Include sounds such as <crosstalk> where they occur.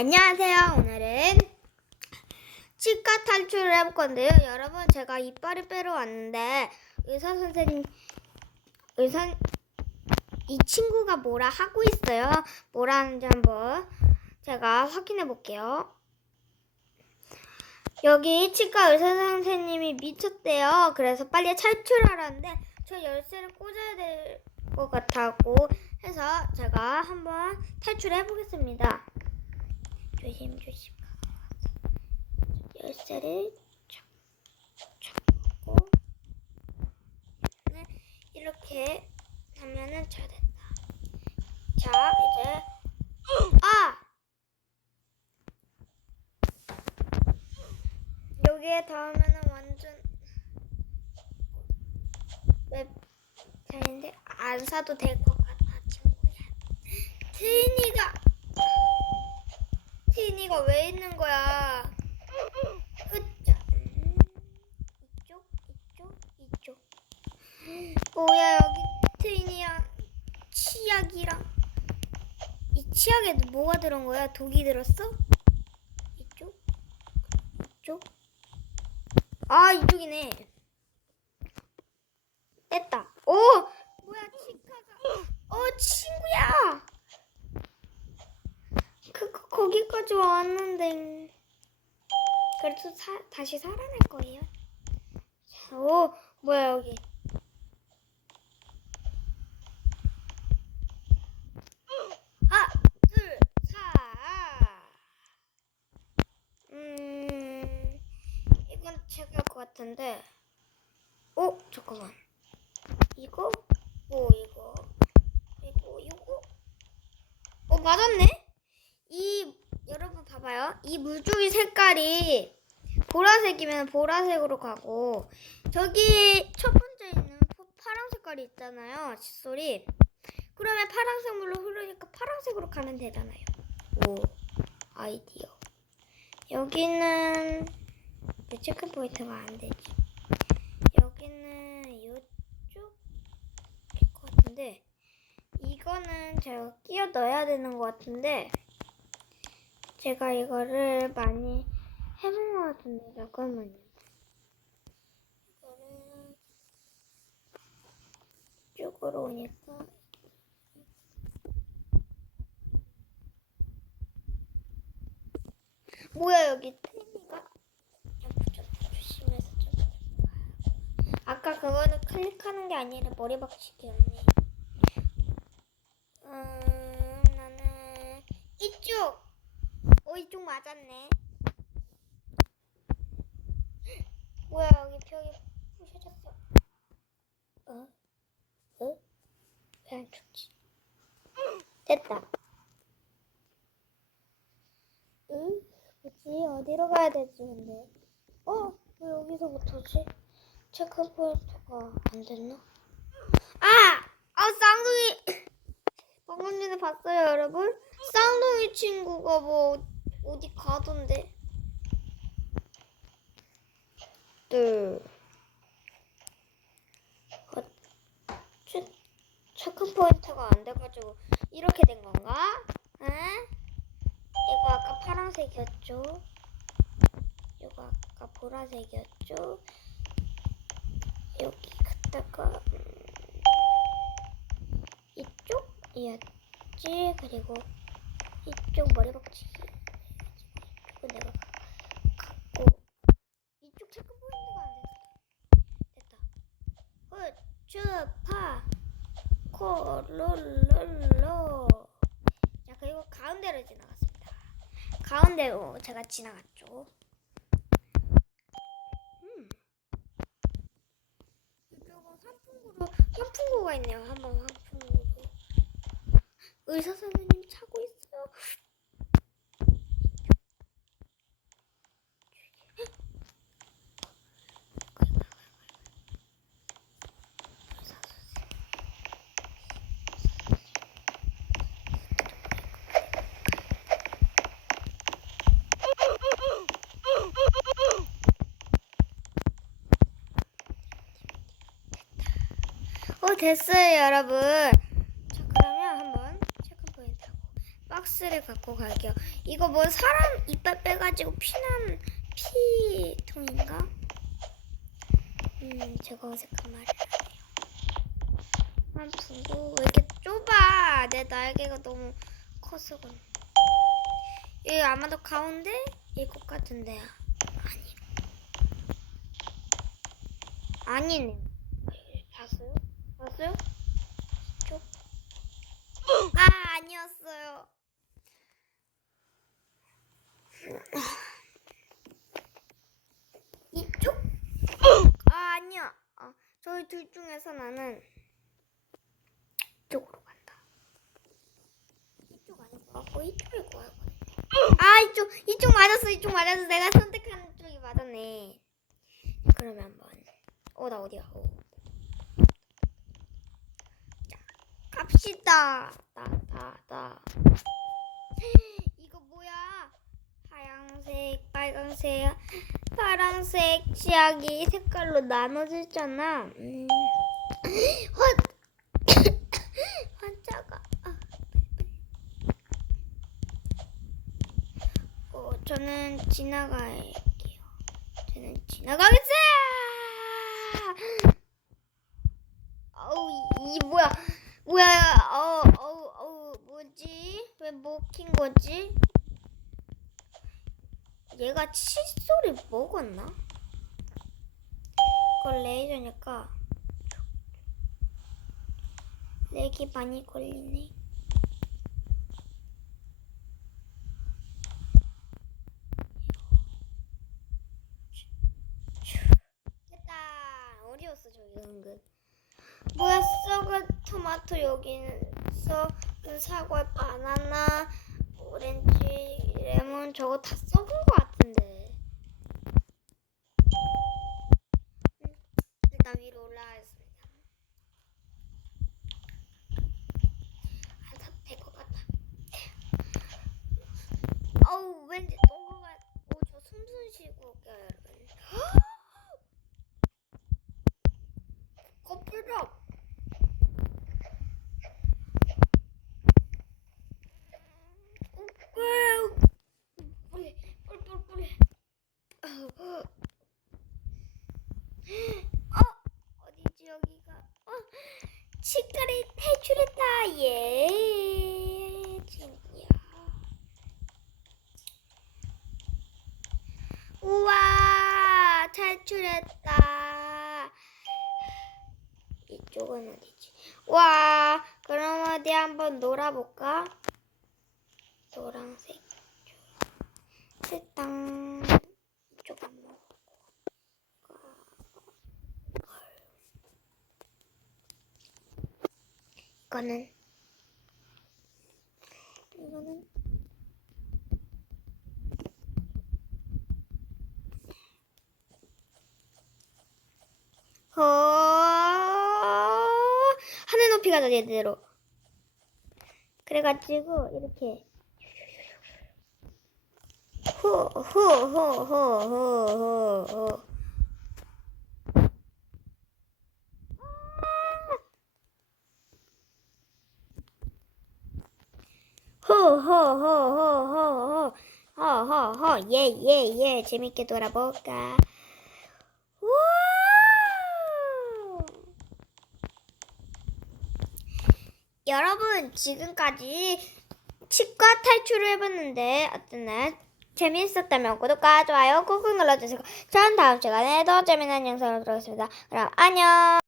안녕하세요. 오늘은 치과 탈출을 해볼 건데요. 여러분, 제가 이빨을 빼러 왔는데 의사 선생님, 의사 이 친구가 뭐라 하고 있어요. 뭐라 하는지 한번 제가 확인해 볼게요. 여기 치과 의사 선생님이 미쳤대요. 그래서 빨리 탈출하라는데 저 열쇠를 꽂아야 될 것 같다고 해서 제가 한번 탈출해 보겠습니다. 조심 조심 열쇠를 촥 촥고 네, 이렇게 하면은 잘 됐다. 자 이제 아 여기에 닿으면은 완전 웹 되는데 안 사도 될 것 같아 친구야. 트인이가 트인이가 왜 있는 거야? 으짜. 음, 이쪽 이쪽 이쪽. 뭐야 여기 트인이랑 치약이랑 이 치약에 뭐가 들은 거야? 독이 들었어? 이쪽 이쪽. 아 이쪽이네. 됐다. 오 뭐야 치카가. 어 친구야. 그, 그 왔는데 그래도 사, 다시 살아날 거예요. 자, 오 뭐야 여기. 하나 둘 사. 음 이건 제가 할것 같은데. 오 잠깐만. 이거 오 이거 이거 이거. 어 맞았네. 봐봐요. 이 물줄기 색깔이 보라색이면 보라색으로 가고 저기 첫 번째 있는 포- 파란 색깔이 있잖아요. 칫솔이. 그러면 파란색 물로 흐르니까 파란색으로 가면 되잖아요. 오 아이디어. 여기는 왜 체크 포인트가 안 되지? 여기는 이쪽일 것 같은데 이거는 제가 끼워 넣어야 되는 것 같은데 제가 이거를 많이 해본 것 같은데 잠깐만요. 이거를 이쪽으로 오니까 뭐야 여기 트리가 조심해서 좀 아까 그거는 클릭하는 게 아니라 머리 박치기였네. 음 나는 이쪽. 어 이쪽 맞았네. 뭐야 여기 벽이 부셔졌어. 어? 어? 왜 안 죽지? 됐다. 응? 뭐지? 어디로 가야 되지 근데? 어? 왜 여기서부터지? 체크 포인트가 안 됐나? 아! 아 쌍둥이! <coughs> 방금 전에 봤어요 여러분? 쌍둥이 친구가 뭐 어디 가던데? 둘 어, 체, 체크 포인트가 안 돼가지고 이렇게 된 건가? 응? 이거 아까 파란색이었죠? 이거 아까 보라색이었죠? 여기 갔다가 음, 이쪽이었지 그리고 이쪽 머리 박치기 이거 내가 갖고 이쪽 체크 포인트가 안 됐다 됐다 후츠파 코 롤롤로 자 그리고 가운데로 지나갔습니다 가운데로 제가 지나갔죠 음. 이쪽은 환풍구로 환풍구가 있네요. 한번 환풍구로. 의사 선생님 차고 있어요. 의사 선생님. 어 됐어요 여러분. 자 그러면 한번 체크 포인트 하고 박스 박스를 갖고 갈게요. 이거 뭐 사람 이빨 빼가지고 피난 피통인가? 음, 제가 어색한 말을 하네요. 한 붕구 왜 이렇게 좁아? 내 날개가 너무 커서 그런. 여기 아마도 가운데 일것 같은데요. 아니. 아니네. 봤어요? 이쪽. 아 아니었어요. 이쪽? 아 아니야. 아, 저희 둘 중에서 나는 이쪽으로 간다. 이쪽 것 같고 이쪽일 것 같고. 아 이쪽 이쪽 맞았어 이쪽 맞았어 내가 선택한 쪽이 맞았네. 그러면 한번 어 나 어디야? 어. 자, 갑시다. 나나나 이거 뭐야? 하얀색, 빨간색, 파란색 치약이 색깔로 나눠졌잖아. 음. 환 <coughs> 환자가. 아. 어, 저는 지나갈게요. 저는 지나가겠어요. 어우, 이 뭐야? 뭐야? 어, 어, 어, 뭐지? 왜 먹힌 거지? 얘가 칫솔이 먹었나? 그걸 레이저니까 렉이 많이 걸리네. 됐다. 어디였어 저기 은근. 뭐야 썩은 토마토 여기는 썩은 사과 바나나 오렌지 레몬 저거 다 썩은 거 같은데 음, 일단 위로 올라가겠습니다 아다될것 같다 어우 왠지 똥것 같고 저 숨숨 쉬고 올게요 여러분 껍질밥 뿌리 뿌리 뿌리 뿌리 어 어디지 여기가 어 치과를 탈출했다 예 진이야 우와 탈출했다 이쪽은 어디지 와 그럼 어디 한번 놀아볼까? 노란색 일단 이쪽 한번 이거는. 이거는. 어 하늘 높이 가자 제대로 그래가지고 이렇게 후후후후후후 호호호호호호 호호호 예예예. 재밌게 놀아볼까 여러분 지금까지 치과 탈출을 해봤는데 어땠나요? 재미있었다면 구독과 좋아요 꾹꾹 눌러주시고 전 다음 시간에 더 재미난 영상으로 돌아오겠습니다. 그럼 안녕